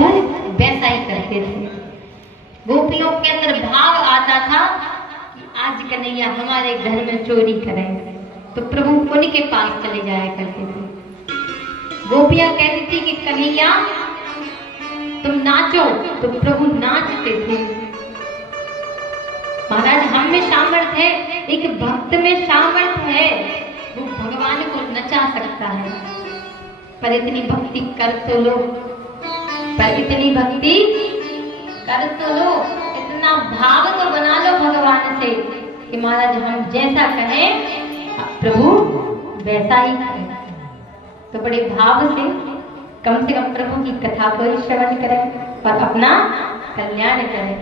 प्रभु वैसा ही करते थे। गोपियों के अंदर भाव आता था कि आज कन्हैया हमारे घर में चोरी करेंगे, तो प्रभु उन्हीं के पास चले जाया करते थे। गोपियां कहती थी कि कन्हैया तुम नाचो, तो प्रभु नाचते थे। महाराज हम में सामर्थ्य है, एक भक्त में सामर्थ्य है, वो भगवान को नचा सकता है। पर इतनी भक्ति कर तो लो, पर इतनी भक्ति कर तो लो, इतना भाव तो बना लो भगवान से कि महाराज हम जैसा कहें प्रभु वैसा ही करें। तो बड़े भाव से कम प्रभु की कथा को ही श्रवण करें और अपना कल्याण करें।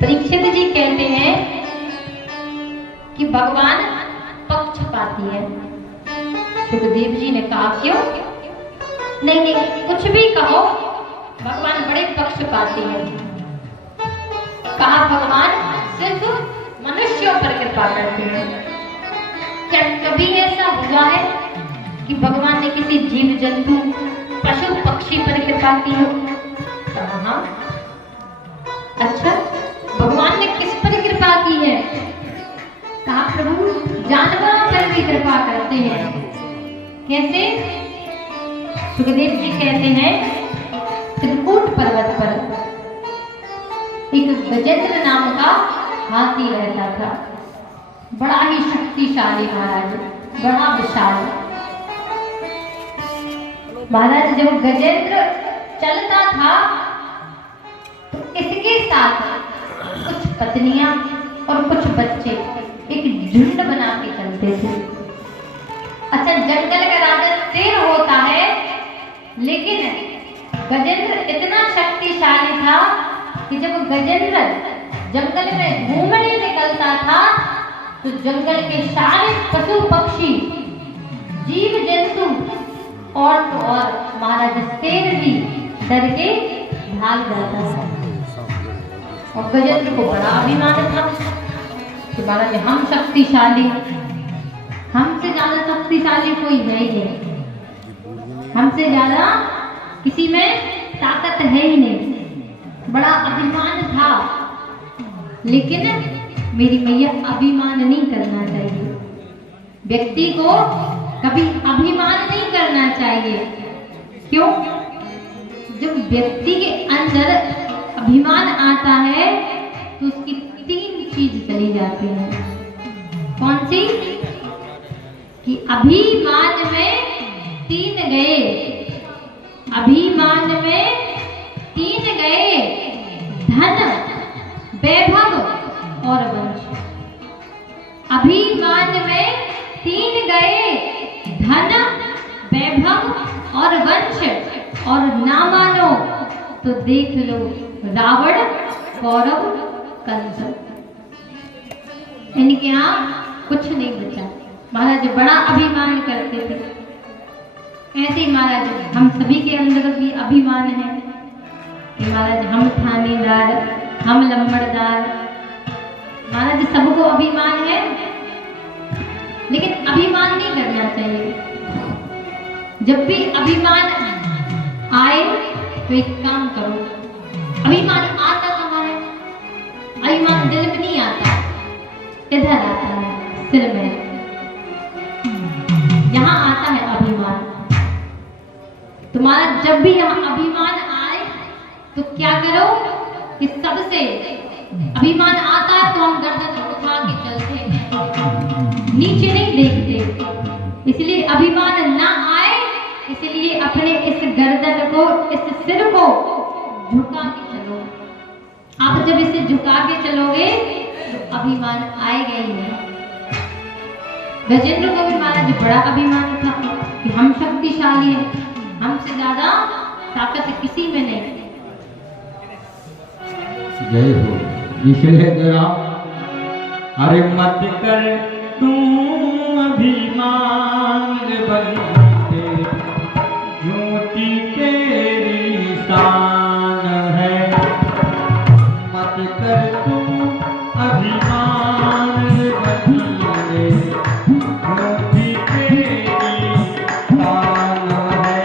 परीक्षित जी कहते हैं कि भगवान पक्षपाती है। सुखदेव जी ने कहा क्यों? नहीं कुछ भी कहो, भगवान बड़े पक्षपाती हैं। कहा भगवान सिर्फ मनुष्यों पर कृपा करते हैं। क्या कभी ऐसा हुआ है कि भगवान ने किसी जीव जंतु पशु पक्षी पर कृपा की हो? कहा अच्छा, भगवान ने किस पर कृपा की है? कहा प्रभु जानवरों पर भी कृपा करते हैं। कैसे? सुखदेव जी कहते हैं त्रिकूट पर्वत पर एक गजेंद्र नाम का हाथी रहता था। बड़ा ही शक्तिशाली महाराज, बड़ा विशाल। महाराज जब गजेंद्र चलता था तो इसके साथ कुछ पत्नियां और कुछ बच्चे एक झुंड बना के चलते थे। अच्छा, जंगल का राजा शेर होता है, लेकिन गजेंद्र इतना शक्तिशाली था कि जब गजेंद्र जंगल में घूमने निकलता था तो जंगल के सारे पशु पक्षी जीव जंतु और तो और महाराज शेर भी डर के भाग जाता था। और गजेंद्र को बड़ा अभिमान था कि महाराज हम शक्तिशाली, हमसे ज्यादा शक्तिशाली कोई है ही नहीं, हमसे ज्यादा किसी में ताकत है ही नहीं। बड़ा अभिमान था। लेकिन मेरी मैया अभिमान नहीं करना चाहिए। व्यक्ति को कभी अभिमान नहीं करना चाहिए। क्यों? जब व्यक्ति के अंदर अभिमान आता है तो उसकी 3 चीज चली जाती है। कौन सी? कि अभिमान में 3 गए, अभिमान में 3 गए, धन वैभव और वंश। अभिमान में 3 गए, धन वैभव और वंश। और ना मानो तो देख लो रावण, कौरव, कंस, इनके यहाँ कुछ नहीं बचा। महाराज बड़ा अभिमान करते थे। ऐसे ही महाराज हम सभी के अंदर भी अभिमान है कि महाराज हम थानेदार, हम लंबड़दार। महाराज सबको अभिमान है, लेकिन अभिमान नहीं करना चाहिए। जब भी अभिमान आए तो एक काम करो, अभिमान आता कहाँ है? अभिमान दिल में नहीं आता, इधर आता है, सिर में। यहाँ आता है अभिमान। तुम्हारा जब भी यहाँ अभिमान आए तो क्या करो कि सबसे अभिमान आता है तो हम गर्दन उठा के चलते हैं, नीचे नहीं देखते। इसलिए अभिमान ना आए, इसलिए अपने इस गर्दन को, इस सिर को झुका के चलो। आप जब इसे झुका के चलोगे तो अभिमान आएगा ही नहीं। गजेंद्र को भी महाराज बड़ा अभिमान था कि हम शक्तिशाली हैं, हमसे ज्यादा ताकत किसी में नहीं। जय हो। इसलिए जरा अरे मत कर तू अभिमान बनते, झूठी तेरी शान है। मत कर तू अभिमान बनते, झूठी तेरी शान है।